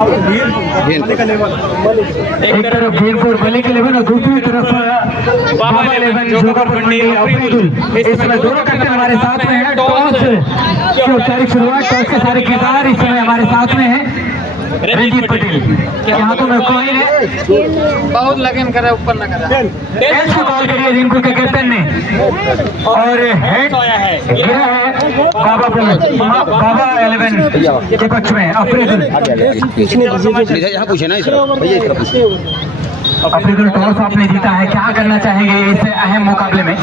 एक तरफ भीमपुर बली के लेवल और दूसरी तरफ बाबा इलेवन जोकर मंडी अफरीदुल। इस समय दोनों कैप्टन हमारे साथ में है। टॉस की औपचारिक शुरुआत, टॉस के सारे किरदार इस समय हमारे साथ में है। रंजीत पटेल के हाथों में कॉइन है, बहुत लगन करा, ऊपर न करा। टेस्ट को कॉल करिए रिंकू के कैप्टन ने, और हेड गिरा है बाबा इलेवन के पक्ष में अफरीदुल। यहाँ पूछे ना अफरीदुल, टॉस आपने जीता है, क्या करना चाहेंगे इस अहम मुकाबले में?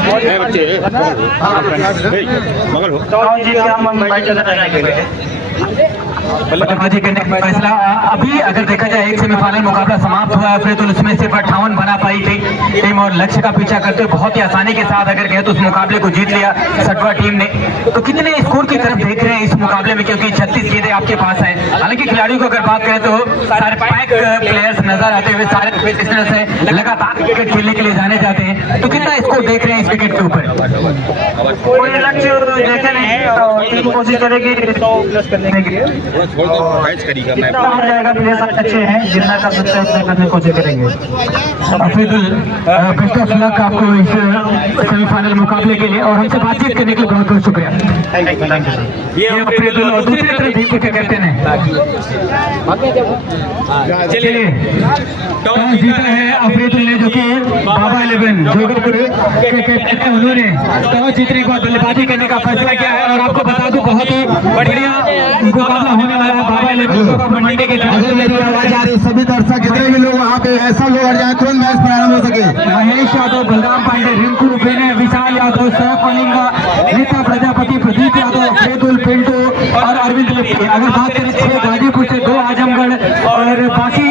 बल्लेबाजी करने का फैसला। अभी अगर देखा जाए एक सेमीफाइनल मुकाबला समाप्त हुआ है, तो उसमें सिर्फ 58 बना पाई थी टीम और लक्ष्य का पीछा करते हुए बहुत ही आसानी के साथ अगर कहे तो उस मुकाबले को जीत लिया सटवा टीम ने। तो कितने स्कोर की तरफ देख रहे हैं इस मुकाबले में, क्योंकि 36 गेंदें आपके पास है। हालांकि खिलाड़ियों को अगर बात करें तो सारे पैक प्लेयर्स नजर आते हुए, सारे बिजनेस है लगातार क्रिकेट खेलने के लिए जाने जाते हैं। तो कितना स्कोर देख रहे हैं इस विकेट के ऊपर? कोई लक्ष्य देखे नहीं, टीम कोशिश करेगी तो प्लस करने के लिए जाएगा। प्लेयर्स अच्छे हैं, जितना कर सकते हैं उतना करने की कोशिश करेंगे। अफरीदुल, बेस्ट ऑफ लक आपको इस सेमीफाइनल मुकाबले के लिए, और हमसे बातचीत करने के लिए बहुत बहुत शुक्रिया। ये अफरीदुल और दूसरी तरफ भीमपुर के कैप्टन है। चलिए, टॉस जीता है अफरीदुल ने, जो कि बाबा इलेवन जोगरपुर के कैप्टन है। उन्होंने टॉस जीतने के बाद बल्लेबाजी करने का फैसला किया है, और आपको बता दूं बहुत ही बढ़िया मुकाबला होने वाला है बाबा इलेवन मंडी के साथ। आवाज आ रही, सभी दर्शक जितने भी लोग वहाँ पे ऐसा लोग हट जाए तुरंत मैच प्रारंभ हो सके। महेश यादव, बलराम पांडे, रिंकू बेने, विशाल यादव, सैफ कलिंगा, नीता प्रजापति, प्रदीप यादव, अफरीदुल, पिंटू और अरविंद लिप्टी। अगर बात करें 6 गाजीपुर से, 2 आजमगढ़ और बाकी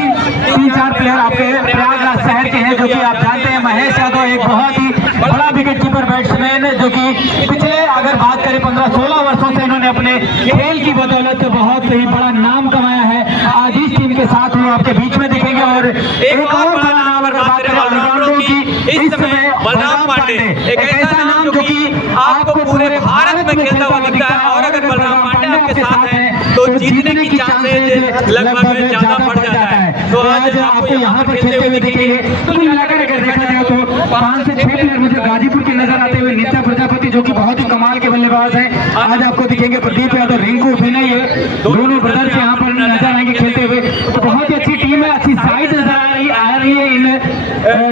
3-4 प्लेयर आपके प्रयागराज शहर के हैं, जो कि आप जानते हैं। महेश यादव एक बहुत ही बड़ा विकेट कीपर बैट्समैन, जो कि पिछले अगर बात करें 15-16 वर्षों से इन्होंने अपने खेल की बदौलत बहुत ही बड़ा नाम कमाया है। आज इस टीम के साथ वो आपके बीच में दिखेंगे। और एक और बड़ा नाम अगर बात करें ऑलराउंडर की, इस समय बलराम पांडे, एक ऐसा नाम जो कि आपको पूरे भारत में खेलता हुआ दिखता है। और अगर बलराम पांडे आपके साथ है तो जीतने की चांसेस लगभग ज्यादा बढ़ जाता है। तो आज आपको यहाँ पर खेलते हुए दिखेंगे। कुल मिलाकर अगर देखा जाए तो 5 से 6 प्लेयर मुझे गाजीपुर के नजर आते हुए। नीता प्रजापति जो कि बहुत ही कमाल के बल्लेबाज हैं, आज आपको दिखेंगे। प्रदीप यादव, रिंकू बेने, ये दोनों ब्रदर्स यहाँ पर नजर आएंगे खेलते हुए। तो बहुत ही अच्छी टीम है, अच्छी साइज नजर आ रही है इन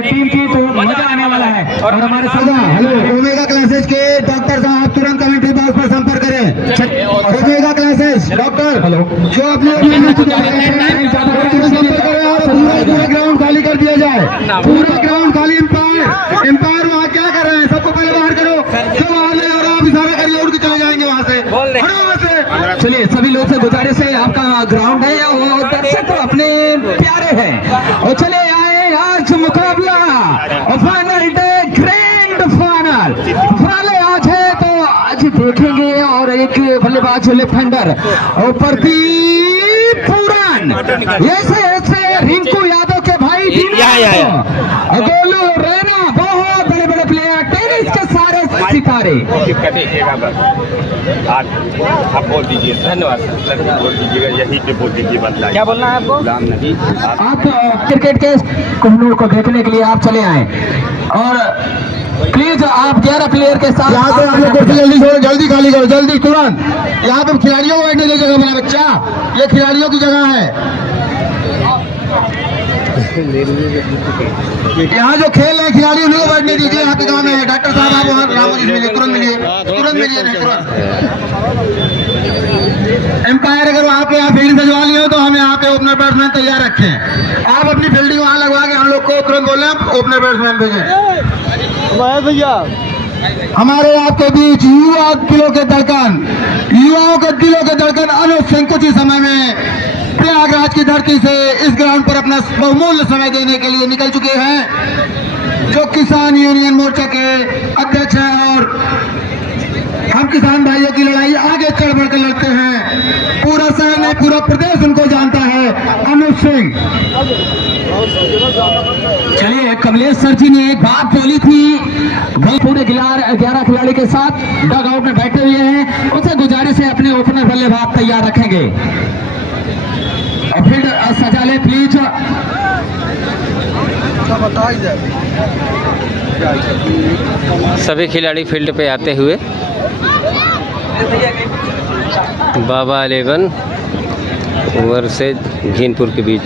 टीम की, तो मजा आने वाला है। और हमारे साथ हेलो ओमेगा क्लासेस के डॉक्टर साहब तुरंत कमेंट्री बॉक्स पर संपर्क करें। ओमेगा क्लासेस डॉक्टर, हेलो, जो अपने पूरा ग्राउंड खाली कर दिया जाए, पूरा ग्राउंड खाली। एम्पायर वहाँ क्या कर रहे हैं? सबको पहले बाहर करो, सब बाहर ले, और आप इशारा करिए उड़ के चले जाएंगे वहाँ से। चलिए, सभी लोग से गुजारिश है, आपका ग्राउंड है और दर्शक तो अपने प्यारे हैं। और चले आए आज मुकाबला फाइनल डे, ग्रैंड फाइनल वाले आज है, तो आज देखेंगे। और एक बल्लेबाज लेफ्ट हैंडर और प्रदीप पुरान, ऐसे रिंकू यादव के भाई, गोलू रैना, बहुत बड़े बड़े प्लेयर, टेनिस के सारे सितारे। आप बोल दीजिए, धन्यवाद। बोल दीजिएगा, यही पे बोल दीजिए, बदला क्या बोलना है आपको? आप क्रिकेट के कुल्लू को देखने के लिए आप चले आए, और प्लीज आप 11 प्लेयर के साथ यहाँ पे आप लोग जल्दी छोड़ो, जल्दी खाली करो, जल्दी तुरंत। यहाँ पे खिलाड़ियों को बैठने की जगह बना बच्चा, ये खिलाड़ियों की जगह है। यहाँ जो खेल रहे खिलाड़ी उन्हीं को बैठने दीजिए। यहाँ पे काम है डॉक्टर साहब, आप वहाँ रामू जी मिलिए, तुरंत मिलिए, तुरंत मिलिए, तुरंत। एम्पायर अगर वहाँ पे आप फील्ड सजवा लिए हो तो हम यहाँ पे ओपनर बैट्समैन तैयार रखें। आप अपनी फील्डिंग वहाँ लगवा के हम लोग को तुरंत बोले आप ओपनर बैट्समैन भेजें। भैया हमारे आपके बीच युवाओं के दिलों के धड़कन अनुज सिंह कुछ ही समय में प्रयागराज की धरती से इस ग्राउंड पर अपना बहुमूल्य समय देने के लिए निकल चुके हैं, जो किसान यूनियन मोर्चा के अध्यक्ष हैं। और हम किसान भाइयों की लड़ाई आगे चढ़ बढ़ कर लड़ते हैं। पूरा शहर नहीं, पूरा प्रदेश उनको जानता है, अनुज सिंह। चलिए, कमलेश सर जी ने एक बात बोली थी, वो पूरे 11 खिलाड़ी के साथ डग आउट में बैठे हुए हैं, उनसे गुजारिश है अपने ओपनर बल्लेबाज तैयार रखेंगे। और फिर सभी खिलाड़ी फील्ड पे आते हुए बाबा 11 वर्सेज घीनपुर के बीच।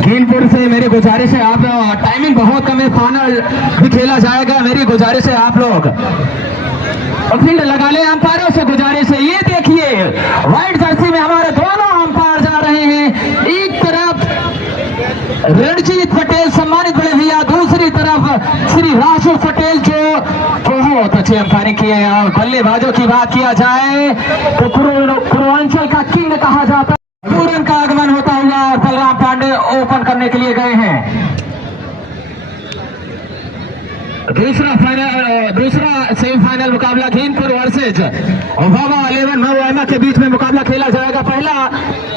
घीनपुर से मेरी गुजारिश है, आप टाइमिंग बहुत कम है, फाइनल भी खेला जाएगा। मेरी गुजारिश है आप लोग फील्ड लगा ले। अंपायरों से गुजारिश है, ये देखिए व्हाइट जर्सी में हमारे दोनों अंपायर जा रहे हैं। एक तरफ रणजीत पटेल सम्मानित बड़े भैया, दूसरी तरफ श्री राशु पटेल जो बहुत अच्छे अंपायरिंग किए हैं। बल्लेबाजों की बात किया जाए तो पूर्वांचल का किंग कहा जाता है। पूरन का आगमन होता हुआ और बलराम पांडे ओपन करने के लिए गए हैं। दूसरा सेमीफाइनल मुकाबला घीनपुर वर्सेज बाबा 11 मऊआमा के बीच में मुकाबला खेला जाएगा। पहला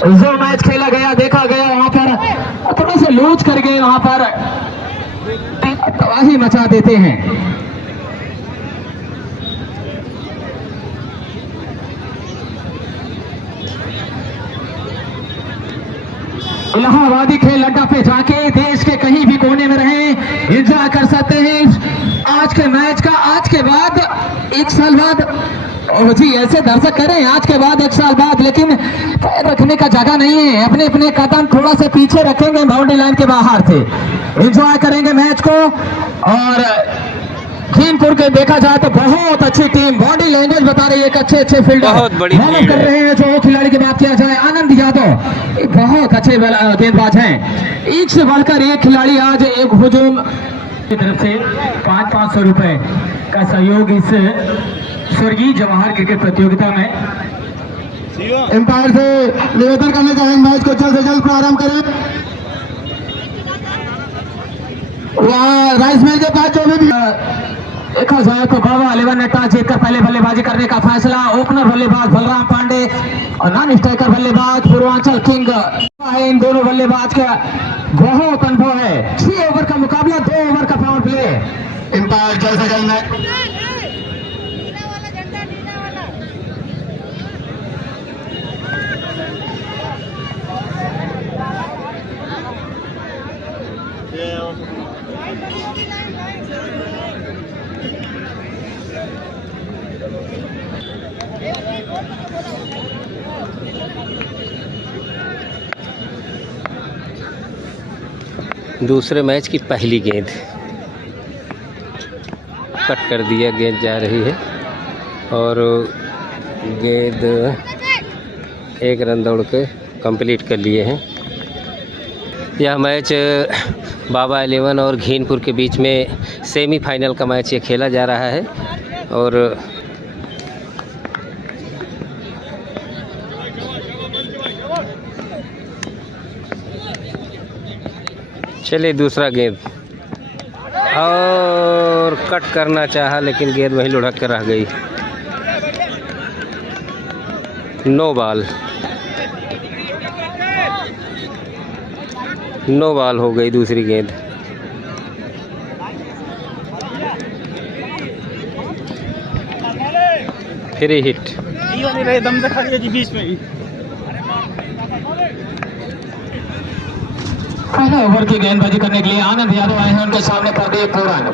जो मैच खेला गया, देखा गया, वहां पर थोड़ा सा लूज कर गए, वहां पर तबाही मचा देते हैं। इलाहाबादी खेल अड्डा पे जाके देश के कहीं भी कोने में रहे एंजॉय कर सकते हैं आज के मैच का। आज के बाद 1 साल बाद जी ऐसे दर्शक करें, आज के बाद 1 साल बाद, लेकिन पैर रखने का जगह नहीं है। अपने अपने कदम थोड़ा सा पीछे रखेंगे, बाउंड्री लाइन के बाहर थे, एंजॉय करेंगे मैच को। और घीनपुर के देखा जाए तो बहुत अच्छी टीम, बॉडी लैंग्वेज बता रही है, एक अच्छे फील्डर बहुत बड़ी मेहनत कर रहे हैं। जो खिलाड़ी की बात किया जाए, आनंद यादव एक बहुत अच्छे गेंदबाज हैं। एक से बढ़कर एक खिलाड़ी आज एक हुजूम की तरफ से 500 रुपए का सहयोग इस स्वर्गीय जवाहर क्रिकेट प्रतियोगिता में। एम्पायर से निवेदन करना चाहेंगे मैच को जल्द से जल्द प्रारंभ करें। वहाँ राइस मिल के पास जो भी देखा जाए तो बाबा 11 ने टॉस जीतकर पहले बल्लेबाजी करने का फैसला। ओपनर बल्लेबाज बलराम पांडे और नॉन स्ट्राइकर बल्लेबाज पूर्वांचल किंग है। इन दोनों बल्लेबाज का बहुत अनुभव है। 6 ओवर का मुकाबला, 2 ओवर का पावर प्ले। एम्पायर जल्द से जल्द मैच दूसरे मैच की पहली गेंद कट कर दिया, गेंद जा रही है और गेंद 1 रन दौड़ के कंप्लीट कर लिए हैं। यह मैच बाबा 11 और घीनपुर के बीच में सेमीफाइनल का मैच ये खेला जा रहा है। और चलिए दूसरा गेंद, और कट करना चाहा लेकिन गेंद वहीं लुढ़क कर रह गई। नो बॉल हो गई दूसरी गेंद। Free hit. दम से खड़ी है जी बीच में ही। पहले ओवर की गेंदबाजी करने के लिए आनंद यादव आए हैं, उनके सामने प्रदीप पूरन।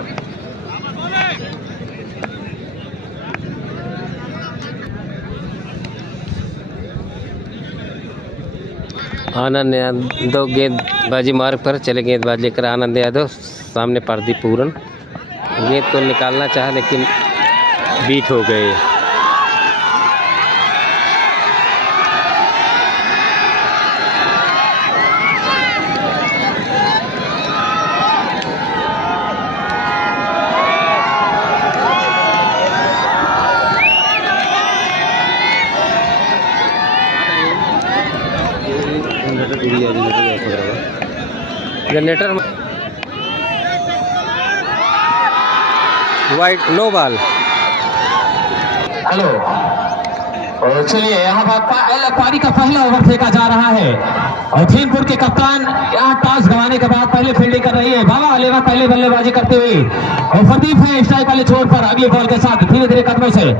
आनंद यादव गेंदबाजी मार्ग पर चले, गेंदबाज लेकर आनंद यादव, सामने प्रदीप पूरन। गेंद को निकालना चाहा लेकिन बीट हो गए। Generator wide, no ball. Hello, और चलिए यहाँ पर पारी का पहला ओवर फेंका जा रहा है और घीनपुर के कप्तान यहाँ टॉस गंवाने के बाद पहले फील्डिंग कर रही है। बाबा 11 पहले बल्लेबाजी करते हुए और प्रदीप है स्ट्राइक वाले छोर पर अगली बॉल के साथ धीरे धीरे कदमों से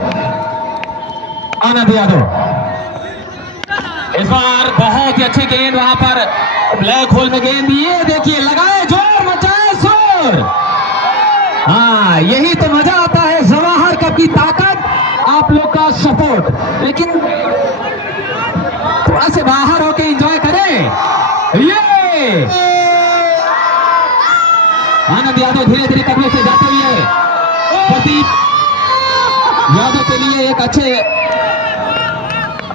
आनंद यादव। इस बार बहुत ही अच्छी गेंद वहां पर ब्लैक होल में गेंद, ये देखिए लगाए जोर, मचाए शोर। हाँ, यही तो मजा आता है जवाहर कप की ताकत, आप लोग का सपोर्ट। लेकिन थोड़ा से बाहर होके एंजॉय करें। ये आनंद यादव धीरे धीरे कदमों से जाते हुए प्रदीप यादव के लिए एक अच्छे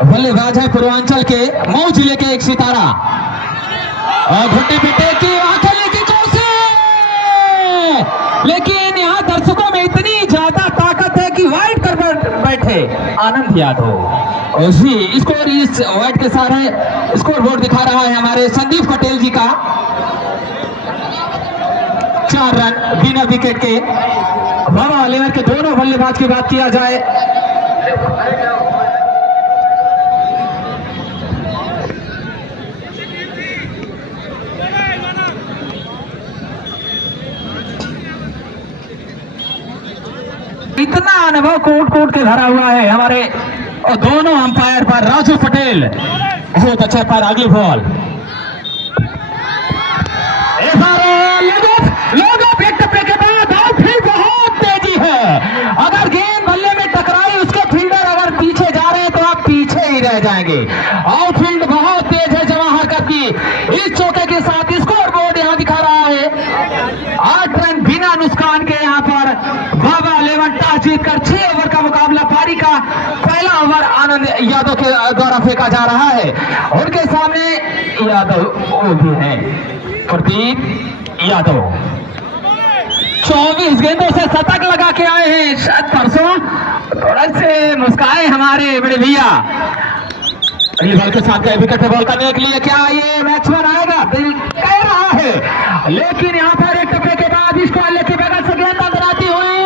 बल्लेबाज है, पूर्वांचल के मऊ जिले के एक सितारा। और घुट्टे पिटे की खेलने की कोशिश, लेकिन यहाँ दर्शकों में इतनी ज्यादा ताकत है कि वाइड कर बैठे आनंद यादव। उसी स्कोर इस वाइड के सारे स्कोर बोर्ड दिखा रहा है हमारे संदीप पटेल जी का। 4 रन बिना विकेट के। बाबा अलीवर के दोनों बल्लेबाज की बात किया जाए, इतना अनुभव कूट कूट के भरा हुआ है हमारे और दोनों अंपायर पर। राजू पटेल बहुत अच्छा पर अगली बॉल, एक टप्पे के बाद आउटफील्ड बहुत तेजी है। अगर गेंद बल्ले में टकराई, उसके फील्डर अगर पीछे जा रहे हैं तो आप पीछे ही रह जाएंगे। आउटफील्ड बहुत तेज है जवाहर कप की। इस चौके के साथ स्कोर बोर्ड यहाँ दिखा रहा है 8 रन बिना नुकसान के। यहाँ पर बाबा 11 टॉस जीतकर 6 ओवर का मुकाबला, पारी का पहला ओवर आनंद यादव के द्वारा फेंका जा रहा है। उनके सामने यादव भी है, प्रदीप यादव 24 गेंदों से शतक लगा के आए हैं। शायद परसों थोड़ा से मुस्काए हमारे बड़े भैया। अगली बॉल के साथ विकेट पे बॉल करने के लिए क्या ये बैट्समैन आएगा, दिल कह रहा है, लेकिन यहाँ पर एक टप्पे के बाद इसको अल्ले के बगल से गेंद अंदर आती हुई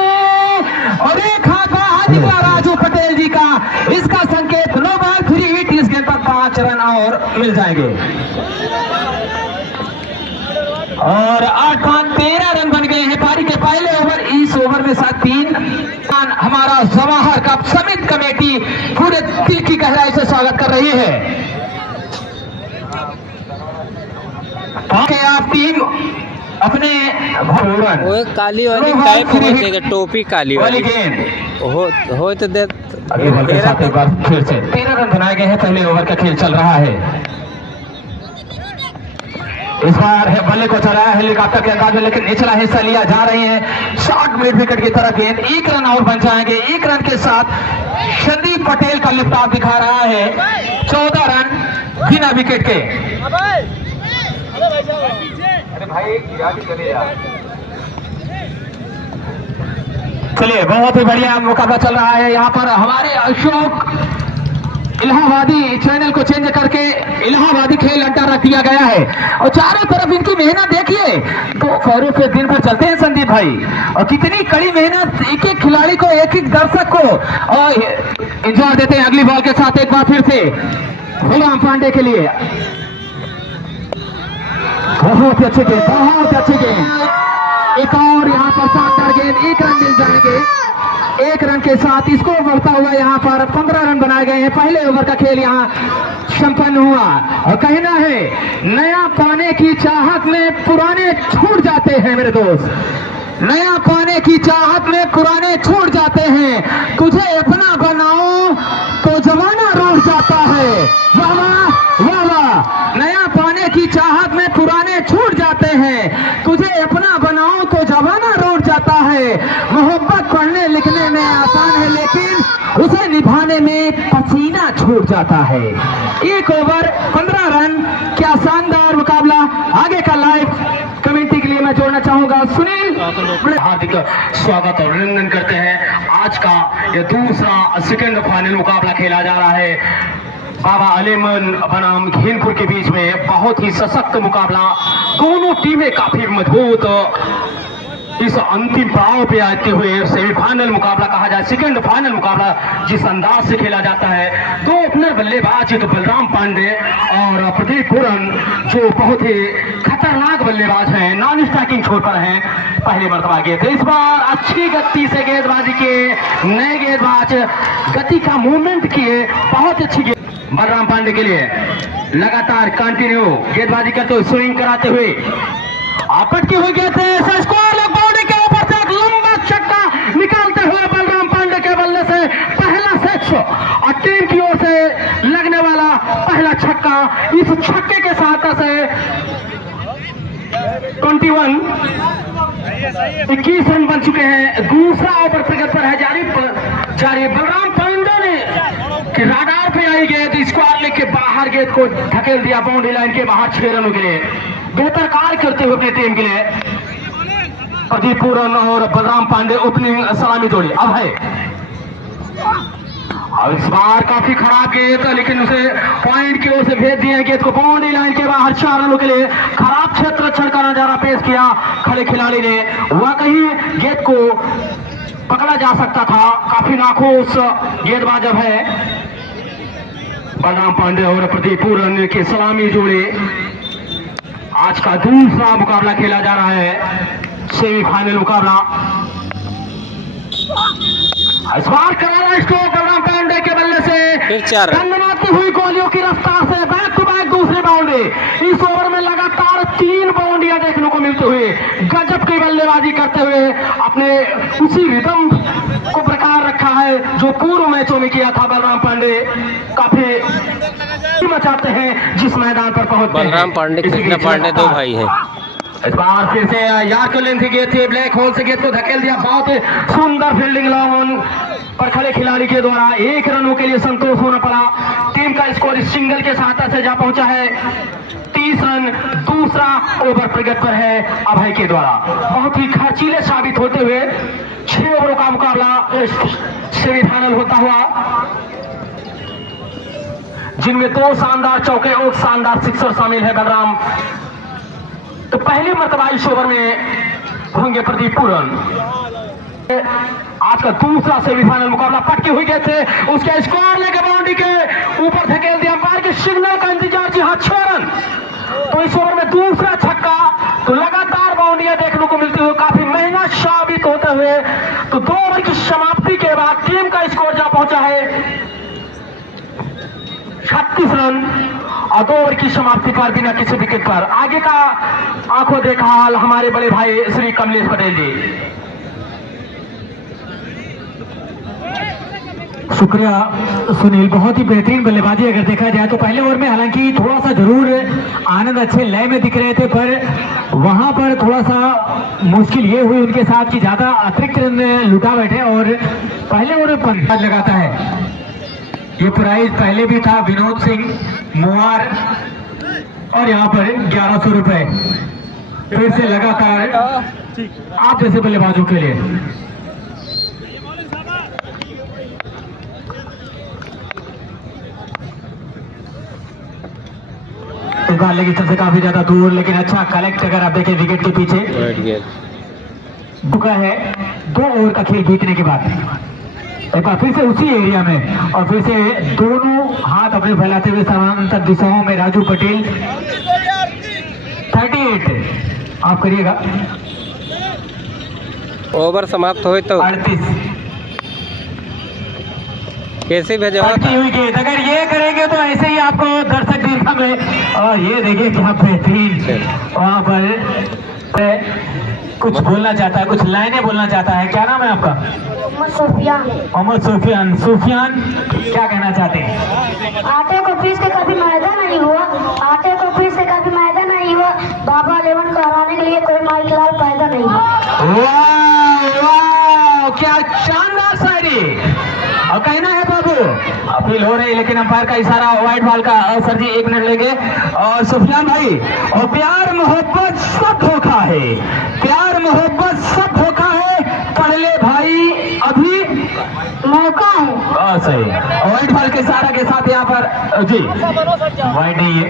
और एक हाथ बाहर निकला राजू पटेल जी का। इसका संकेत नो बॉल 3 हिट। इस गेंद पर 5 रन और मिल जाएंगे और 8-5 13 रन बन गए हैं पारी के पहले ओवर। इस ओवर में साथ 3 रन हमारा जवाहर कप समिति कमेटी पूरे दिल की गहराई से स्वागत कर रही है। आप टीम अपने वो काली वाली टाइप होती है, टोपी काली वाली गेंद हो तो दे। अगले बॉल के साथ एक बार फिर से 13 रन बनाए गए हैं। पहले ओवर का खेल चल रहा है। इस बार है बल्ले को चलाया हेलीकॉप्टर के अंदाज में, लेकिन निचला हिस्सा लिया जा रही है। शॉर्ट मिड विकेट की तरफ गेंद, 1 रन और बन जाएंगे। 1 रन के साथ संदीप पटेल का लिफ्ट ऑफ दिखा रहा है। 14 रन बिना विकेट के। चलिए, बहुत ही बढ़िया मुकाबला चल रहा है। यहाँ पर हमारे अशोक इलाहाबादी चैनल को चेंज करके इलाहाबादी खेल अड्डा रख दिया गया है और चारों तरफ इनकी मेहनत देखिए। 2 करोड़ पे दिन भर चलते हैं संदीप भाई, और कितनी कड़ी मेहनत, एक एक खिलाड़ी को, एक एक दर्शक को और एंजॉय देते हैं। अगली बॉल के साथ एक बार फिर से गुलाम पांडे के लिए बहुत अच्छे गेंद, बहुत अच्छे गेंद। एक और यहाँ पर शानदार गेंद, 1 रन मिल जाएंगे। 1 रन के साथ इसको बढ़ता हुआ यहाँ पर 15 रन बनाए गए हैं। पहले ओवर का खेल यहाँ संपन्न हुआ और कहना है नया पाने की चाहत में पुराने छूट जाते हैं मेरे दोस्त, नया पाने की चाहत में पुराने छूट जाते हैं। तुझे अपना बनाओ तो जमाना रूठ जाता है। वाह वाह वाह, नया पाने की चाहत में पुराने छूट जाते हैं। तुझे अपना बनाओ तो जमाना रूठ जाता है। मोहब्बत पढ़ने लिखने में आसान है, लेकिन उसे निभाने में पसीना छूट जाता है। 1 ओवर 15 रन, क्या शानदार मुकाबला। आगे का लाइव कमेंट्री के लिए मैं जोड़ना चाहूंगा सुनील। हार्दिक स्वागत और अभिनंदन करते हैं। आज का यह दूसरा सेकंड फाइनल मुकाबला खेला जा रहा है बाबा अलीमन बनाम घेनपुर के बीच में। बहुत ही सशक्त मुकाबला, दोनों टीमें काफी मजबूत। इस अंतिम पड़ाव पे आते हुए सेमीफाइनल मुकाबला कहा जाए, सेकंड फाइनल मुकाबला जिस अंदाज से खेला जाता है। 2 ओपनर बल्लेबाज, एक बलराम पांडे और प्रदीप पुरन, जो बहुत ही खतरनाक बल्लेबाज हैं, नॉन स्ट्राइकिंग छोर पर हैं। पहली मरतबा गेंद, इस बार अच्छी गति से गेंदबाजी किए, नए गेंदबाज गति का मूवमेंट किए, बहुत अच्छी गेंद। बलराम पांडे के लिए लगातार कंटिन्यू गेंदबाजी करते हुए स्विंग कराते हुए आपटकी हुई गेंद से स्कोर लेग बाउंड्री के ऊपर से एक लंबा छक्का निकालते हुए बलराम पांडे के बल्ले से पहला सिक्स और टीम की ओर से लगने वाला पहला छक्का। इस छक्के के साथ से 21 रन बन चुके हैं। दूसरा ओवर प्रगति पर है जारी बलराम पांडे ने कि राडार पे आई गेंद स्क्वायर लेग के बाहर गेंद को धकेल दिया बाउंड्री लाइन के बाहर 6 रनों के लिए। बेहतर कार्य करते हुए अपनी टीम के लिए प्रदीप पूरन और बलराम पांडे ओपनिंग सलामी जोड़ी। अब है अब इस बार काफी खराब गेंद लेकिन उसे पॉइंट की ओर से भेज दिए गेंद को बाउंड्री लाइन के बाहर 4 रनों के लिए। खराब क्षेत्र का नजारा पेश किया खड़े खिलाड़ी ने। वाकई गेंद को पकड़ा जा सकता था। काफी नाखुश गेंदबाज अब है बलराम पांडे और प्रदीप पूरन की सलामी जोड़ी। आज का दूसरा मुकाबला खेला जा रहा है, सेमीफाइनल मुकाबला। इस बार करारा स्ट्रोक बलराम पांडे के बल्ले से गंदमाती हुई गोलियों की रफ्तार से बैक टू बैक दूसरी बाउंड्री। इस ओवर में लगातार 3 बाउंड्रियां देखने को मिलती हुई गजब की बल्लेबाजी करते हुए अपने उसी रिदम को बरकरार रखा है जो पूर्व मैचों में किया था बलराम पांडे। काफी मचाते हैं जिस मैदान पर पहुंचते हैं। बलराम पांडे कृष्णा पांडे 2 भाई हैं। इस बार फिर से यार को लेंथ गेंद थी, ब्लैक होल से गेंद को धकेल दिया। बहुत सुंदर फील्डिंग लॉन्ग ऑन पर खड़े खिलाड़ी के द्वारा 1 रनों के लिए संतोष होना पड़ा। टीम का स्कोर इस सिंगल के सहायता से जा पहुंचा है 30 रन। दूसरा ओवर प्रगति पर है अभय के द्वारा। बहुत ही खर्चीले साबित होते हुए 6 ओवरों का मुकाबला सेमीफाइनल होता हुआ, जिनमें 2 शानदार चौके और शानदार सिक्सर शामिल है बलराम। तो पहली मरतबा इस ओवर में होंगे प्रदीप पूरन। आज का दूसरा सेमीफाइनल मुकाबला पटकी हुई गए थे उसके स्कोर लेके बाउंड्री के ऊपर धकेल दिया। अंपायर के सिग्नल का इंतजार, जी हाँ 6 रन। तो इस ओवर में दूसरा छक्का। तो लगातार बाउंड्रियां देखने को मिलती हुई काफी महंगा साबित होते हुए तो 2 ओवर की समाप्ति के बाद टीम का स्कोर जा पहुंचा है 36 रन और 2 ओवर की समाप्ति पर बिना किसी विकेट पर। आगे का आंखों देखा हाल हमारे बड़े भाई श्री कमलेश पटेल जी। शुक्रिया सुनील, बहुत ही बेहतरीन बल्लेबाजी अगर देखा जाए तो पहले ओवर में हालांकि थोड़ा सा जरूर आनंद अच्छे लय में दिख रहे थे, पर वहां पर थोड़ा सा मुश्किल ये हुई उनके साथ कि ज्यादा अतिरिक्त रन लुटा बैठे और पहले ओवर पर लगाता है। ये प्राइज पहले भी था विनोद सिंह मुआर और यहाँ पर 1100 रुपए फिर से लगातार आप जैसे बल्लेबाजों के लिए। इस बार लेकिन सबसे काफी ज्यादा दूर, लेकिन अच्छा कलेक्ट अगर आप देखें विकेट के पीछे दुका है 2 ओवर का खेल बीतने के बाद। एक बार फिर से उसी एरिया में और फिर से दोनों हाथ अपने फैलाते हुए समानांतर दिशाओं में राजू पटेल 38 आप करिएगा। ओवर समाप्त हो तो 38 कैसे भेजा हुई गेंद। अगर ये करेंगे तो ऐसे ही आपको दर्शक दीर्घा में। और ये देखिए क्या बेहतरीन वहां पर कुछ बोलना चाहता है, कुछ लाइनें बोलना चाहता है। क्या नाम है आपका? मोहम्मद सुफियान। सुफियान क्या कहना चाहते हैं? आटे को पीस के कभी मैदा नहीं हुआ, आटे को पीस के कभी मैदा नहीं हुआ। बाबा 11 को हराने के लिए कोई माइकलाल पैदा नहीं हुआ। वाह वाह क्या शानदार शायरी। और कहना है बाबू अपील हो रही, लेकिन अंपायर का इशारा व्हाइट बॉल का। सर जी 1 मिनट लेंगे। और सुफियान भाई, और प्यार मोहब्बत सब धोखा है, प्यार मोहब्बत सब धोखा है, पढ़ ले भाई अभी मौका है। सही। व्हाइट बॉल के इशारा के साथ यहाँ पर जी व्हाइट नहीं है।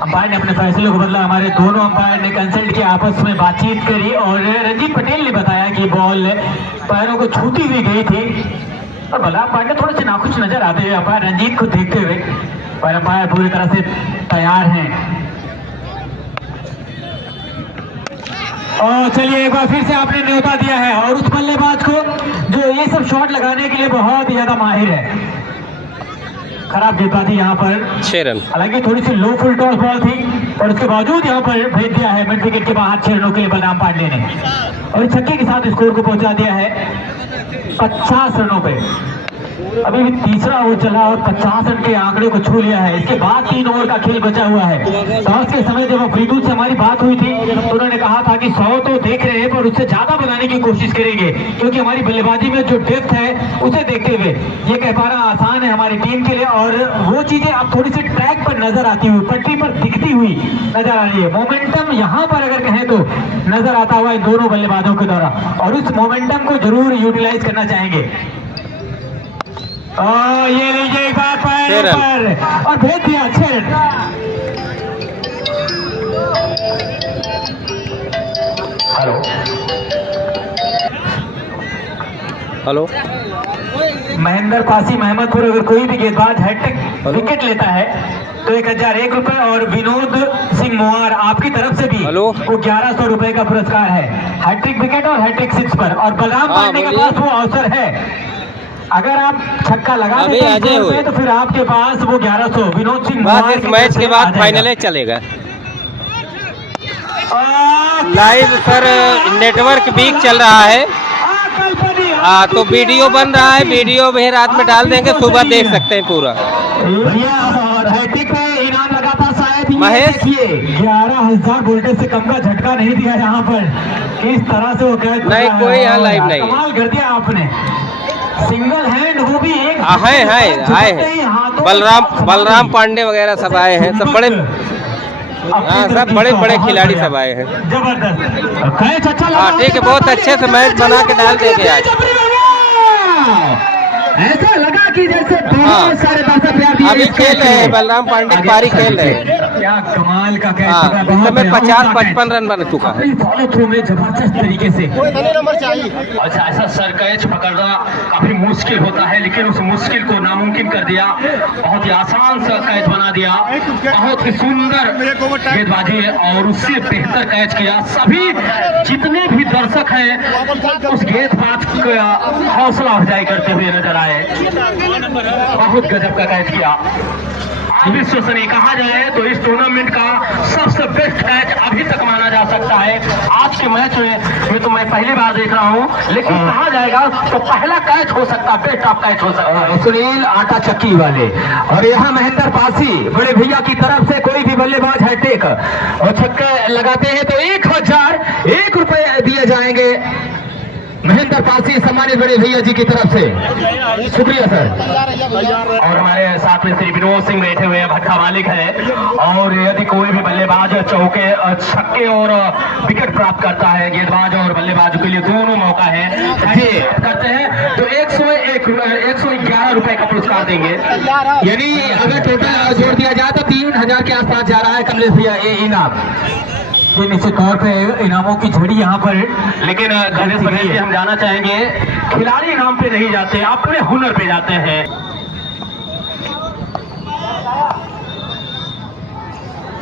अंपायर ने अपने फैसले को बदला। हमारे दोनों अंपायर ने कंसल्ट किया, आपस में बातचीत करी और रंजीत पटेल ने बताया कि बॉल पैरों को छूती हुई गई थी। और बलराम पांडे थोड़े से नाखुश नजर आते हुए अंपायर रंजीत को देखते हुए, पर अंपायर पूरी तरह से तैयार हैं। और चलिए एक बार फिर से आपने न्योता दिया है और उस बल्लेबाज को जो ये सब शॉट लगाने के लिए बहुत ही ज्यादा माहिर है। खराब गेंदबाजी यहाँ पर। 6 रन। हालांकि थोड़ी सी लो फुल टॉस बॉल थी और उसके बावजूद यहाँ पर भेज दिया है मिड विकेट के बाहर 6 रनों के लिए बलराम पांडे ने, और इस छक्के के साथ स्कोर को पहुंचा दिया है 50 रनों पे। अभी भी तीसरा ओवर चला और 50 रन के आंकड़े को छू लिया है। इसके बाद 3 ओवर का खेल बचा हुआ है। टॉस के समय जब अफरीदुल से हमारी बात हुई थी तो उन्होंने कहा था कि 100 तो देख रहे हैं पर उससे ज्यादा बनाने की कोशिश करेंगे, क्योंकि हमारी बल्लेबाजी में जो डेप्थ है उसे देखते हुए ये कह पाना आसान है हमारी टीम के लिए, और वो चीजें अब थोड़ी सी ट्रैक पर नजर आती हुई, पटरी पर दिखती हुई नजर आ रही है। मोमेंटम यहाँ पर अगर कहें तो नजर आता हुआ इन दोनों बल्लेबाजों के द्वारा, और उस मोमेंटम को जरूर यूटिलाइज करना चाहेंगे। ये लीजिए एक बार पर और भेज दिया 6 रन। हेलो महेंद्र पासी महमदपुर अगर कोई भी गेंदबाज हैट्रिक विकेट लेता है तो 1001 रुपए, और विनोद सिंह मोहार आपकी तरफ से भी वो 1100 रुपए का पुरस्कार है, हैट्रिक विकेट और हैट्रिक 6 पर। और बलराम पांडे के पास वो अवसर है, अगर आप छक्का लगा देते हैं तो फिर आपके पास वो 1100 विनोद सिंह मोहार इस मैच के बाद फाइनल चलेगा लाइव। सर नेटवर्क वीक चल रहा है, तो वीडियो बन रहा है, वीडियो भी रात में डाल देंगे, सुबह देख सकते हैं पूरा। इनाम लगा था शायद महेश, 11,000 वोल्टेज से कम का झटका नहीं दिया यहाँ पर, किस तरह से वो कैच नहीं कोई यहाँ लाइव नहीं, कमाल कर दिया आपने। सिंगल हैंड, वो भी एक आए हैं बलराम पांडे वगैरह सब आए हैं, सब बड़े सब बड़े खिलाड़ी सब आए हैं। जबरदस्त अच्छा लगा, ठीक है, बहुत अच्छे से मैच बना के डाल देंगे आज। ऐसा लगा कि जैसे बहुत सारे दर्शक अभी खेल रहे हैं, बलराम पांडे की पारी खेल रहे हैं। क्या कमाल का कैच, इस समय 50-55 रन बन चुका है। फॉलो थ्रू में जबरदस्त तरीके से। अच्छा, ऐसा सर कैच पकड़ना काफी मुश्किल होता है, लेकिन उस मुश्किल को नामुमकिन कर दिया, बहुत ही आसान सा कैच बना दिया, बहुत ही सुंदर गेंदबाजी और उससे बेहतर कैच किया। सभी जितने भी दर्शक हैं उस गेंदबाज का हौसला अफजाई करते हुए नजर आए, बहुत गजब का कैच किया। अविश्वसनीय कहा जाए तो इस टूर्नामेंट का सबसे बेस्ट कैच अभी तक माना जा सकता है। आज के मैच में ये तो मैं पहली बार देख रहा हूँ, लेकिन कहा जाएगा तो पहला कैच हो सकता है, बेस्ट ऑफ कैच हो सकता है। सुनील आटा चक्की वाले, और यहाँ महेंद्र पासी बड़े भैया की तरफ से कोई भी बल्लेबाज हैट्रिक और छक्के लगाते हैं तो 1001 रुपए दिए जाएंगे महेंद्र पासी, सम्मानित बड़े भैया जी की तरफ से। शुक्रिया सर। और हमारे साथ में श्री विनोद सिंह बैठे हुए हैं, भट्टा मालिक है, और यदि कोई भी बल्लेबाज चौके छक्के और विकेट प्राप्त करता है, गेंदबाज और बल्लेबाज के लिए दोनों मौका है, करते हैं तो 111 रुपए का पुरस्कार देंगे। यानी अगर टोटल जोड़ दिया जाए तो 3000 के आसपास जा रहा है कमलेश भैया ये इनाम। निश्चित तौर पे इनामों की झड़ी यहाँ पर, लेकिन गणेश पटेल जी हम जाना चाहेंगे, खिलाड़ी इनाम पे नहीं जाते, अपने हुनर पे जाते हैं।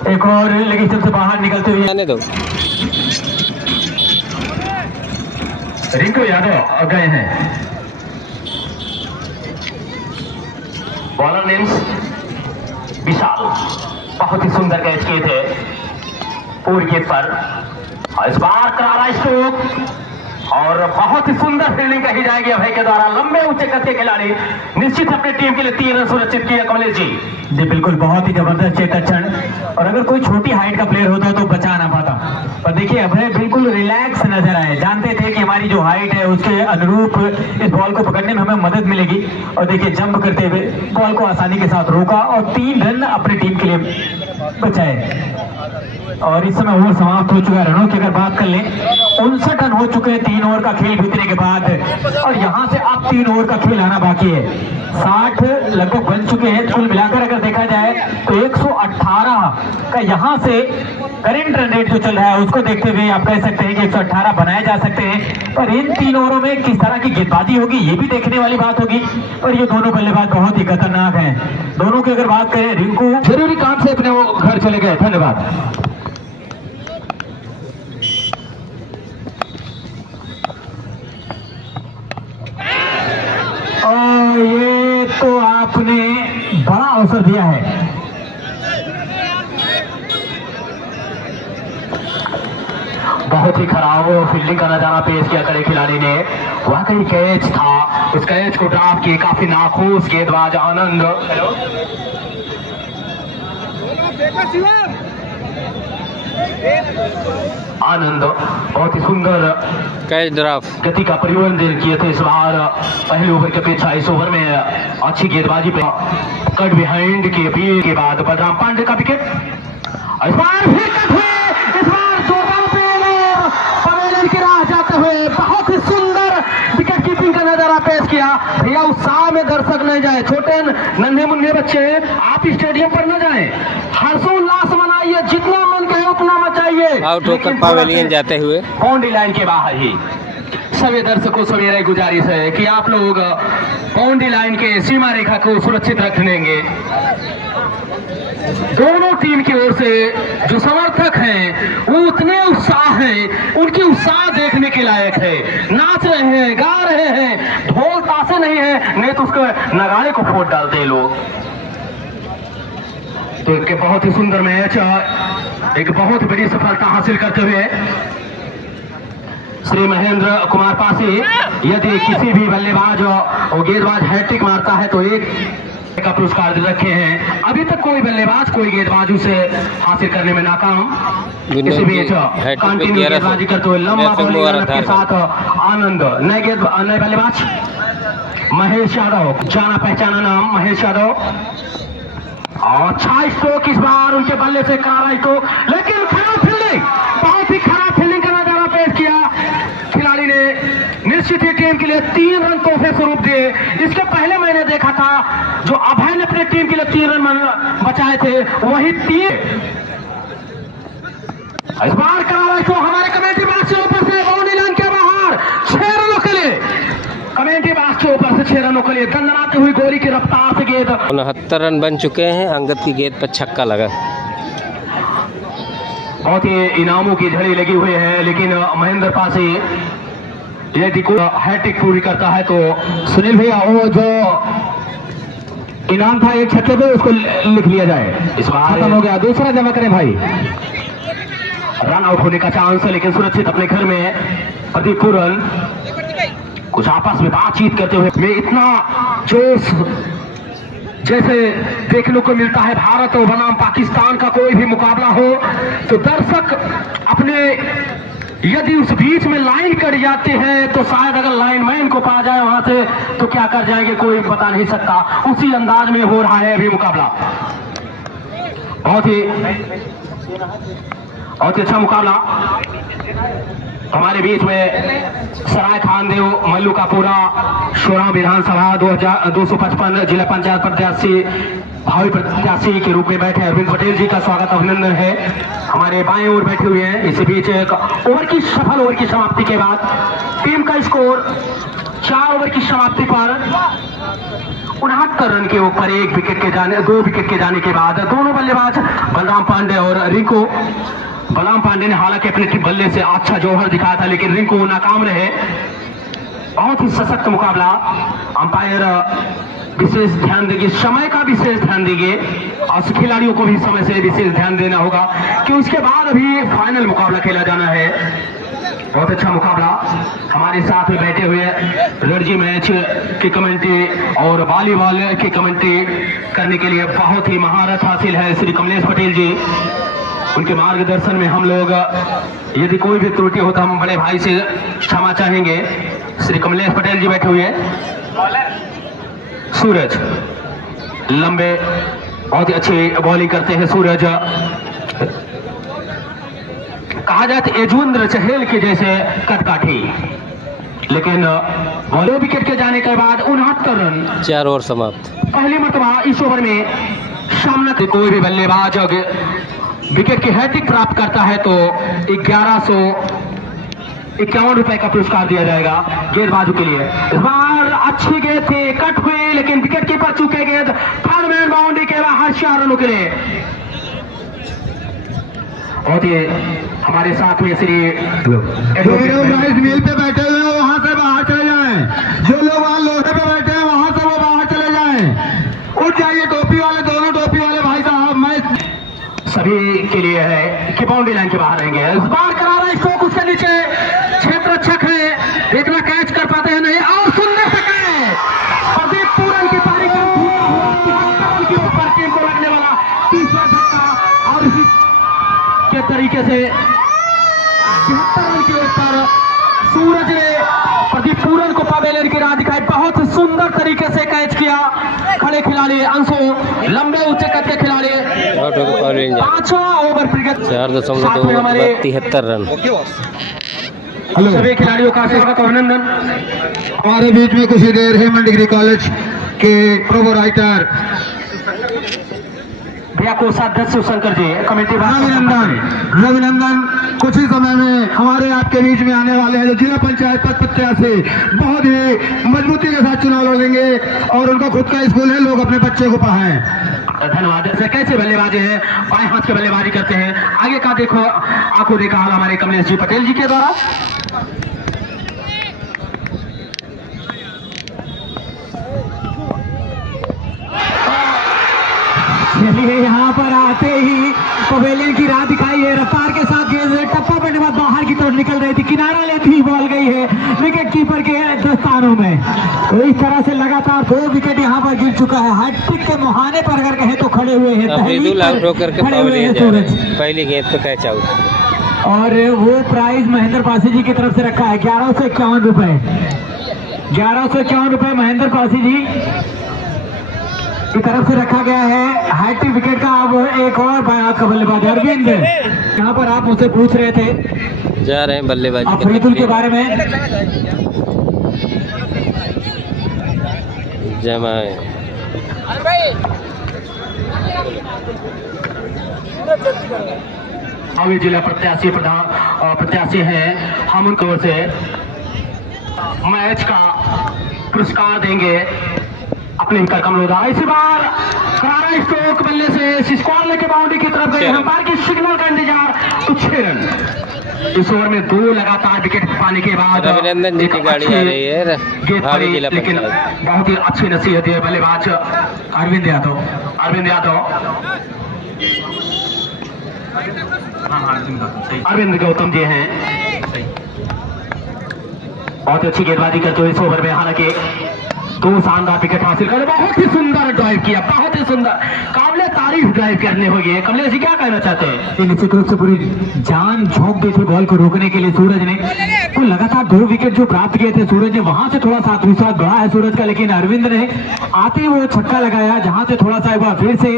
एक और लेकिन सबसे बाहर निकलते हुए आने दो, रिंकू यादव गए हैं। बॉलर नेम्स विशाल, बहुत ही सुंदर कैच किए थे पूरी गेंद पर, इस बार करारा स्ट्रोक और बहुत ही सुंदर फील्डिंग कही जाएगी अभय के द्वारा। लंबे ऊंचे कद के खिलाड़ी निश्चित अपनी टीम के लिए 3 रन सुरक्षित किया कमलेश जी। बिल्कुल, बहुत ही जबरदस्त चेतक क्षण, और अगर कोई छोटी हाइट का प्लेयर होता तो बचा ना पाता, पर देखिए अभय बिल्कुल रिलैक्स नजर आए, जानते थे कि हमारी जो हाइट है उसके अनुरूप इस बॉल को पकड़ने में हमें मदद मिलेगी, और देखिए जंप करते हुए बॉल को आसानी के साथ रोका और 3 रन अपनी टीम के लिए बचाए। और इस समय ओवर समाप्त हो चुका है, रनों की अगर बात कर लें 59 रन हो चुके हैं 3 ओवर का खेल बीतने के बाद, और यहाँ से अब 3 ओवर का खेल आना बाकी है। 60 लगभग बन चुके हैं, कुल मिलाकर अगर देखा जाए तो 118 का यहाँ से करंट रन रेट जो चल रहा है उसको देखते हुए आप कह सकते हैं कि 118 बनाए जा सकते हैं। पर इन 3 ओवरों में किस तरह की गेंदबाजी होगी ये भी देखने वाली बात होगी, और ये दोनों बल्लेबाज बहुत ही खतरनाक हैं। दोनों की अगर बात करें, रिंकू जरूरी काम से अपने घर चले गए, धन्यवाद। और ये तो आप आपने बड़ा अवसर दिया है। बहुत ही खराब फील्डिंग का नजारा पेश किया करे खिलाड़ी ने, वाकई कैच था, उस कैच को ड्राप किए काफी नाखुश गेंदबाज आनंद। आनंद बहुत ही सुंदर कैच ड्राफ्ट गति का परिवर्तन किए थे इस बार। पहले ओवर की अपेक्षा इस ओवर में अच्छी गेंदबाजी पे कट बिहाइंड के अपील के बाद बलराम पांडे का विकेट। इस बार फिर कट हुए, इस बार जोरदार अपील और पवेलियन की राह जाते हुए बहुत ही सुंदर विकेट कीपिंग का नजारा पेश किया। भैया उत्साह में दर्शक न जाए, छोटे नन्हे मुन्ने बच्चे आप स्टेडियम पर न जाएं, हर्षोल्लास मनाइए, जितना मन कहे उतना मचाइए। आउट होकर पवेलियन जाते हुए बाउंड्री लाइन के बाहर ही सभी दर्शकों से मेरी गुजारिश है कि आप लोग बाउंड्री लाइन के सीमा रेखा को सुरक्षित रखेंगे। दोनों टीम की ओर से जो समर्थक हैं वो उतने उत्साह हैं, उनकी उत्साह देखने के लायक है। नाच रहे हैं, गा रहे हैं, ढोल ताशे नहीं है, नहीं तो उसके नगाड़े को फोड़ डालते हैं लोग। तो इनके बहुत ही सुंदर मैच, एक बहुत बड़ी सफलता हासिल करते हुए श्री महेंद्र कुमार पासी, यदि किसी भी बल्लेबाज और गेंदबाज हैट्रिक मारता है तो एक का पुरस्कार दे रखे हैं। अभी तक कोई बल्लेबाज कोई गेंदबाज उसे हासिल करने में नाकाम। इसी बीच कंटिन्यू गेंदबाजी करते हुए लंबा बॉलिंग के साथ आनंद, नए बल्लेबाज महेश यादव, जाना पहचाना नाम महेश यादव। और अच्छा स्ट्रोक इस बार उनके बल्ले से करारा स्ट्रोक, लेकिन खराब फील्डिंग, बहुत ही खराब फील्डिंग का नजारा पेश किया खिलाड़ी ने। निश्चित ही टीम के लिए 3 रन तोहफे स्वरूप दिए। इसके पहले मैंने देखा था जो अभय ने अपने टीम के लिए 3 रन बचाए थे, वही 3 इस बार करारा स्ट्रोक हमारे कमेटी बॉक्स के ऊपर से बाउंड्री लाइन के बाहर 6 रनों के लिए, कमेटी बॉक्स के ऊपर से 6 रनों के लिए दंडनाती हुई गोली की रफ्तार से गेंद। 69 रन बन चुके हैं, अंगद की गेंद पर छक्का लगा। बहुत ही इनामों की झड़ी लगी हुई है, लेकिन महेंद्र पासी यदि कोई हैट्रिक पूरी करता है तो सुनील भैया वो जो इनाम था एक छक्के पे उसको लिख लिया जाए। इस बार खत्म हो गया, दूसरा जमा करें भाई। रन आउट होने का चांस है, लेकिन सुरक्षित अपने घर में प्रदीप पूरन कुछ आपस में बातचीत करते हुए में इतना जोश जैसे देखने को मिलता है भारत और बनाम पाकिस्तान का कोई भी मुकाबला हो तो दर्शक अपने यदि उस बीच में लाइन कट जाती है तो शायद अगर लाइनमैन को पा जाए वहां से तो क्या कर जाएंगे कोई बता नहीं सकता। उसी अंदाज में हो रहा है अभी मुकाबला। बहुत ही अच्छा मुकाबला हमारे बीच में सराय खानदेव मल्लू का पूरा शोरा विधानसभा 255 जिला पंचायत प्रत्याशी भावी प्रत्याशी के रूप में बैठे अरविंद पटेल जी का स्वागत अभिनंदन है। हमारे बाएं ओर बैठे हुए हैं। इसी बीच एक सफल ओवर की समाप्ति के बाद टीम का स्कोर 4 ओवर की समाप्ति पर 69 रन के ऊपर 2 विकेट के जाने के बाद दोनों बल्लेबाज बलराम पांडे और रिंकू, बलराम पांडे ने हालांकि अपने बल्ले से अच्छा जौहर दिखाया था लेकिन रिंकू नाकाम रहे। बहुत ही सशक्त मुकाबला। अंपायर विशेष ध्यान देंगे, समय का विशेष ध्यान देंगे और खिलाड़ियों को भी समय से विशेष ध्यान देना होगा कि उसके बाद अभी फाइनल मुकाबला खेला जाना है। बहुत अच्छा मुकाबला। हमारे साथ में बैठे हुए रणजी मैच की कमेंट्री और वॉलीबॉल की कमेंट्री करने के लिए बहुत ही महारत हासिल है श्री कमलेश पटेल जी। उनके मार्गदर्शन में हम लोग यदि कोई भी त्रुटि होता हम बड़े भाई से क्षमा चाहेंगे। श्री कमलेश पटेल जी बैठे हुए। सूरज लंबे बहुत ही अच्छी बॉलिंग करते हैं। सूरज कहा जाए तो यजुवेंद्र चहल के जैसे कटकाठी, लेकिन 2 विकेट के जाने के बाद 69 रन 4 ओवर समाप्त। पहली मरतबा इस ओवर में सामने कोई भी बल्लेबाज विकेट की हैट्रिक प्राप्त करता है तो 1151 रुपए का पुरस्कार दिया जाएगा गेंदबाजों के लिए। इस बार अच्छी गेंद थी, कट हुई, लेकिन विकेट कीपर चूके गेंद थर्ड मैन बाउंड्री के बाहर 4 रनों के लिए। बहुत ही हमारे साथ में श्री मिल पे बैठे हुए हैं वहां से बाहर चले जाएं। जो लोग वहां लोहे पे बैठे हैं वहां से वो बाहर चले जाएं। बाउंड्री के लिए है कि बाउंड्री लाइन के बाहर रहेंगे। इस बार करारा स्ट्रोक उसके नीचे, क्षेत्र रक्षक है, देखना कैच कर पाते हैं नहीं, और सुंदर से कैच प्रदीप पूरन की पारी का के ऊपर टीम को लगने वाला तीसरा धक्का, और इसी के तरीके से 76 रन के ऊपर सूरज ने प्रदीप पूरन को पवेलियन की राह दिखाई। बहुत सुंदर तरीके से कैच किया खड़े खिलाड़ी अंशु, लंबे ऊंचे कद के खिलाड़ी। पांचवा ओवर क्रिकेट 4.73 रन। सभी खिलाड़ियों का स्वागत अभिनंदन। हमारे बीच में कुछ ही देर हेमंत डिग्री कॉलेज के प्रोवो राइटर भैया कोषाध्यक्ष शिवशंकर जी, कमेटी रविनंदन कुछ ही समय में हमारे आपके बीच में आने वाले हैं, जो जिला पंचायत पद प्रत्याशी बहुत ही मजबूती के साथ चुनाव लड़ेंगे और उनका खुद का स्कूल है, लोग अपने बच्चे को पढ़ाएं। धन्यवाद। ऐसे कैसे बल्लेबाजी है, बाएं हाथ के बल्लेबाजी करते हैं। आगे का देखो, आंखों देखा हाल हमारे कमलेश जी पटेल जी के द्वारा। चलिए यहाँ पर आते ही पवेलियन की राह दिखाई है, रफ्तार के साथ गेंद टप्पा पड़ने बाद बाहर की तरफ निकल रही थी, किनारा लेती ही बॉल गई है विकेट कीपर के दस्तानों में। तो इस तरह से लगातार 2 विकेट यहाँ पर गिर चुका है। हैट्रिक के मुहाने पर अगर कहें तो खड़े हुए हैं, खड़े हुए हैं सूरज। पहली गेंद पे कैच आउट, और वो प्राइज महेंद्र पासी जी की तरफ से रखा है 1151 रुपए। 1151 रुपए महेंद्र पासी जी की तरफ से रखा गया है हैट्रिक विकेट का। अब एक और बायात का बल्लेबाज अरविंद, यहाँ पर आप मुझसे पूछ रहे थे जा रहे हैं बल्लेबाजी अफरीदुल के बारे में। जमाए अभी जिला प्रत्याशी हैं, हम उनको से मैच का पुरस्कार देंगे अपने कमलों द्वारा। इस बार करारा स्ट्रोक बल्ले से स्क्वायर लेके बाउंड्री की तरफ गए, अंपायर की सिग्नल का इंतजार, तो 6 रन। इस ओवर में 2 लगातार विकेट पाने के बाद रविनंदन जी की गाड़ी आ रही है, भावी जिला लेकिन पंचायत। बहुत ही अच्छी नसीहत है बल्लेबाज अरविंद यादव। अरविंद गौतम जी हैं, बहुत अच्छी गेंदबाजी करते हुए इस ओवर में, हालांकि 2 शानदार विकेट हासिल कर, बहुत ही सुंदर ड्राइव किया, बहुत ही सुंदर, काबिले तारीफ ड्राइव करने हो गए। कमलेश जी क्या कहना चाहते हैं? निश्चित रूप से पूरी जान झोंक दी थी बॉल को रोकने के लिए सूरज ने। तो लगातार 2 विकेट जो प्राप्त किए थे सूरज ने, वहां से थोड़ा सा आत्मविश्वास बढ़ा है सूरज का, लेकिन अरविंद ने आते ही वो छक्का लगाया, जहां से थोड़ा सा एक बार फिर से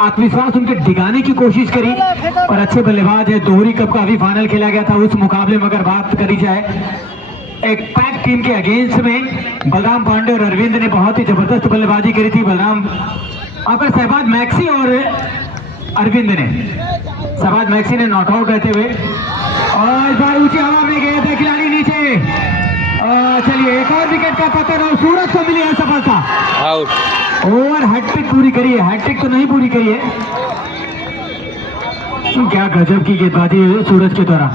आत्मविश्वास उनके डिगाने की कोशिश करी। और अच्छे बल्लेबाज है, दोहरी कप का अभी फाइनल खेला गया था, उस मुकाबले में अगर बात करी जाए एक पैक टीम के अगेंस्ट में बलराम पांडे और अरविंद ने बहुत ही जबरदस्त बल्लेबाजी करी थी। बलराम पर शहबाज मैक्सी और अरविंद ने, शहबाज मैक्सी ने नॉट आउट रहते हुए, और इस बार ऊंची हवा में गए थे खिलाड़ी नीचे। चलिए एक और विकेट का पतन और सूरज को मिली है सफलता, आउट। ओवर हैट्रिक पूरी करी है, हैट्रिक तो नहीं पूरी करी है। क्या गजब की गेंदबाजी है सूरज के द्वारा।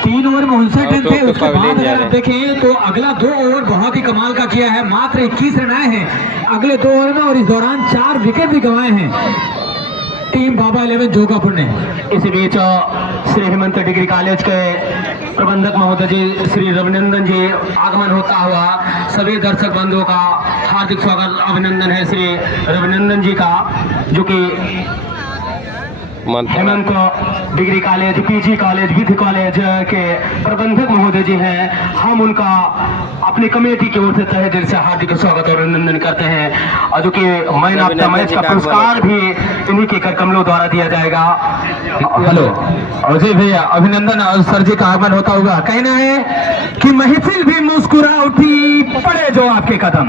3 ओवर में 59 रन थे, उसके बाद अगर देखें तो अगला 2 ओवर बहुत ही कमाल का किया है, मात्र 21 रन आए हैं अगले 2 ओवर में, और इस दौरान 4 विकेट भी गंवाए हैं टीम बाबा 11 जोगापुर ने। इसी बीच श्री हेमंत डिग्री कॉलेज के प्रबंधक महोदय जी श्री रविनंदन जी आगमन होता हुआ, सभी दर्शक बंधुओं का हार्दिक स्वागत अभिनंदन है श्री रविनंदन जी का, जो कि Hemant degree college, PG college, विधि कॉलेज के प्रबंधक महोदय जी हैं। हम उनका अपनी कमेटी की ओर से तहे दिल से हार्दिक स्वागत और अभिनंदन करते हैं, और जो कि मैन ऑफ द मैच का पुरस्कार भी इन्हीं के कमलों द्वारा दिया जाएगा। हेलो और जी भैया अभिनंदन और सर जी का आगमन होता होगा। कहना है कि महफिल भी मुस्कुरा उठी, पड़े जो आपके कदम,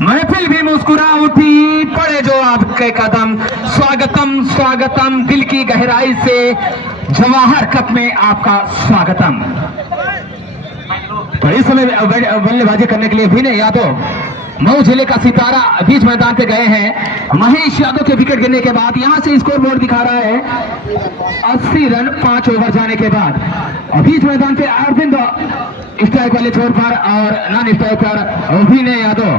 महफिल भी मुस्कुरा उठी, पड़े जो आपके कदम, स्वागतम स्वागतम, दिल की गहराई से जवाहर कप में आपका स्वागतम। बड़े समय बल्लेबाजी करने के लिए विनय यादव, मऊ जिले का सितारा, बीच मैदान पे गए हैं। महेश यादव के विकेट गिरने के बाद यहां से स्कोर बोर्ड दिखा रहा है 80 रन 5 ओवर जाने के बाद। बीच मैदान पे अरविंद स्ट्राइक वाले छोर पर और नॉन स्ट्राइक पर विनय यादव।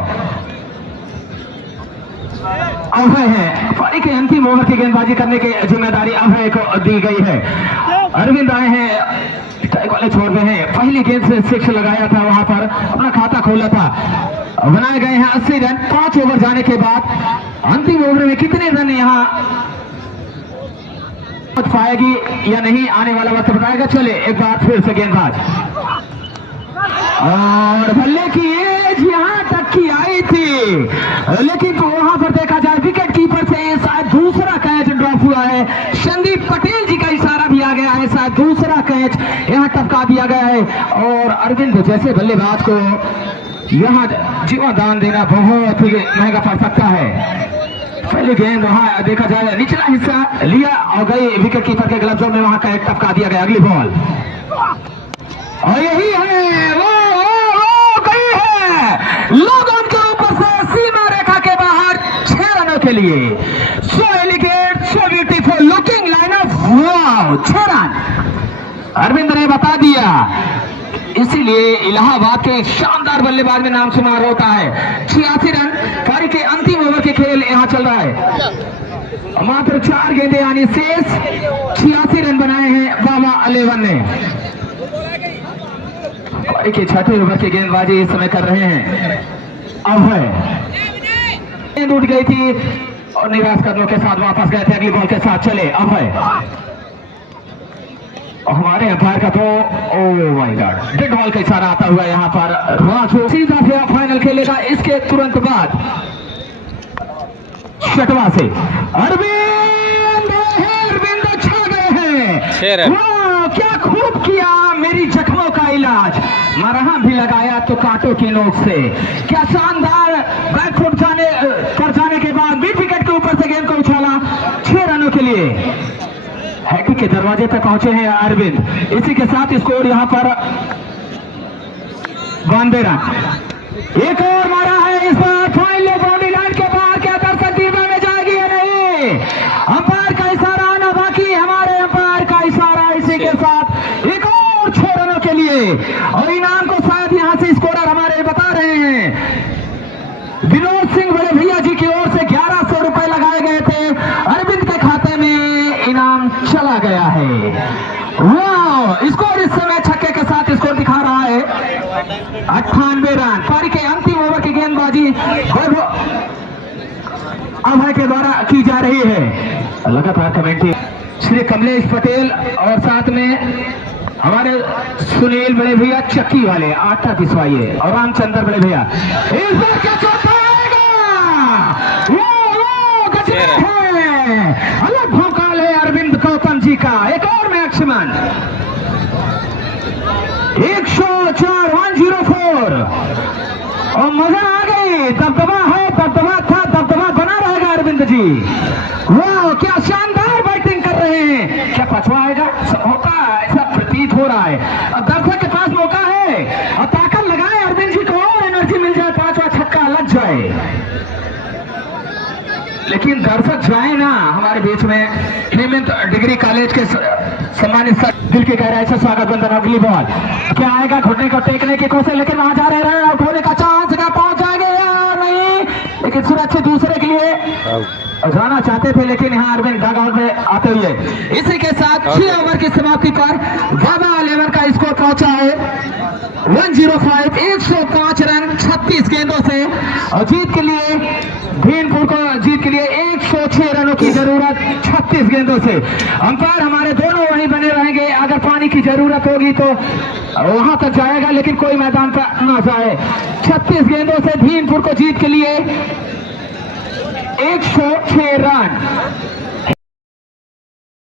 अभय है। पारी के अंतिम ओवर की गेंदबाजी करने की जिम्मेदारी अभय को दी गई है। अरविंद आए हैं, स्ट्राइक वाले छोड़ रहे हैं। पहली गेंद से 6 लगाया था, वहां पर अपना खाता खोला था। बनाए गए हैं 80 रन 5 ओवर जाने के बाद। अंतिम ओवर में कितने रन यहाँ पाएगी या नहीं, आने वाला वक्त बताएगा। चले एक बार फिर से गेंदबाज, और बल्ले की एज यहां तक की आई थी, लेकिन तो वहां पर देखा जाए विकेट कीपर से शायद दूसरा कैच ड्रॉप हुआ है। संदीप पटेल जी का इशारा भी आ गया है, शायद दूसरा कैच यहां टपका दिया गया है। और अरविंद जैसे बल्लेबाज को यहां जीवन दान देना बहुत ही महंगा पड़ सकता है। पहली गेंद वहां देखा जाए निचला हिस्सा लिया और गई विकेट कीपर के ग्लव्स में, वहां कैच टपका दिया गया। अगली बॉल, और यही है वो गई है लोगों के ऊपर से सीमा रेखा के बाहर 6 रनों के लिए। So elegant, so beautiful looking line of, wow 6 run Arvind ने बता दिया। इसीलिए इलाहाबाद के शानदार बल्लेबाज में नाम शुमार होता है। 86 रन पारी के अंतिम ओवर के खेल यहां चल रहा है। मात्र 4 गेंदें यानी शेष 86 रन बनाए हैं बाबा 11 ने। पारी के 6ठे ओवर की गेंदबाजी इस समय कर रहे हैं अभय। गेंद उठ गई थी और निराश कदमों के साथ वापस गए थे। अगली बॉल के साथ चले अभय। हमारे अंपायर का तो oh my God dead ball का इशारा आता हुआ यहाँ पर राजू सीधा फेरा फाइनल खेलेगा। इसके तुरंत बाद 6वां से अरविंद छा गए हैं। वाह क्या खूब किया, मेरी जख्मों का इलाज, मरहम भी लगाया तो कांटों की नोक से। क्या शानदार बैकफुट जाने के बाद मिड विकेट के ऊपर से गेंद को उछाला 6 रनों के लिए। हैट्रिक के दरवाजे तक पहुंचे हैं अरविंद। इसी के साथ स्कोर यहां पर 92 रन। एक और मारा है इस बार फाइनल बाउंड्री लाइन के बाहर। क्या दर्शक दीर्घा में जाएगी या नहीं? अंपायर का इशारा आना बाकी, हमारे अंपायर का इशारा। इसी के साथ एक और 6 रनों के लिए, और इनाम को शायद यहां से स्कोरर हमारे बता रहे हैं विनोद सिंह बड़े भैया जी की ओर से 1100 रुपए लगाए गए थे। अरविंद के खाते में इनाम चला गया है। वाह स्कोर इस समय छक्के के साथ स्कोर दिखा रहा है 98 रन। पारी के अंतिम ओवर की गेंदबाजी अभय के द्वारा की जा रही है। लगातार कमेंट्री श्री कमलेश पटेल और साथ में हमारे सुनील बड़े भैया चक्की वाले आटा पिसवाइए, और रामचंद्र बड़े भैया। इस बार क्या चौथा अलग भौकाल है अरविंद गौतम जी का। एक और मैक्सिमम 104 104, और मजा आ गई। दबदबा है, दबदबा था, दबदबा बना रहेगा अरविंद जी। वाह क्या शानदार बैटिंग कर रहे हैं। क्या पछवाएगा होता ऐसा प्रतीत हो रहा है। अब दर्शक के पास मौका है और ताकत लगाए अरविंद जी को, और एनर्जी मिल जाए, 5वां छक्का लग जाए। लेकिन दर्शक जाए ना हमारे बीच में। हेमंत डिग्री कॉलेज के सम्मानित सर दिल की गहराई से स्वागत बंदन। अगली बॉल क्या आएगा, घुटने को टेकने की कोशिश, लेकिन वहां जा रहे हैं, आउट होने का चांस का पहुंच जाएंगे या नहीं, लेकिन सुरक्षित दूसरे के लिए जाना चाहते थे, लेकिन यहाँ अरविंद डगआउट में आते हुए। इसी के साथ 6 ओवर की समाप्ति पर बाबा 11 का स्कोर पहुंचा है 105, 105 रन 36 गेंदों से, और जीत के लिए भीमपुर को जीत के लिए 106 रनों की जरूरत 36 गेंदों से। अंपायर हमारे दोनों वहीं बने रहेंगे। अगर पानी की जरूरत होगी तो वहां तक जाएगा, लेकिन कोई मैदान पर ना जाए। 36 गेंदों से भीमपुर को जीत के लिए 106 रन।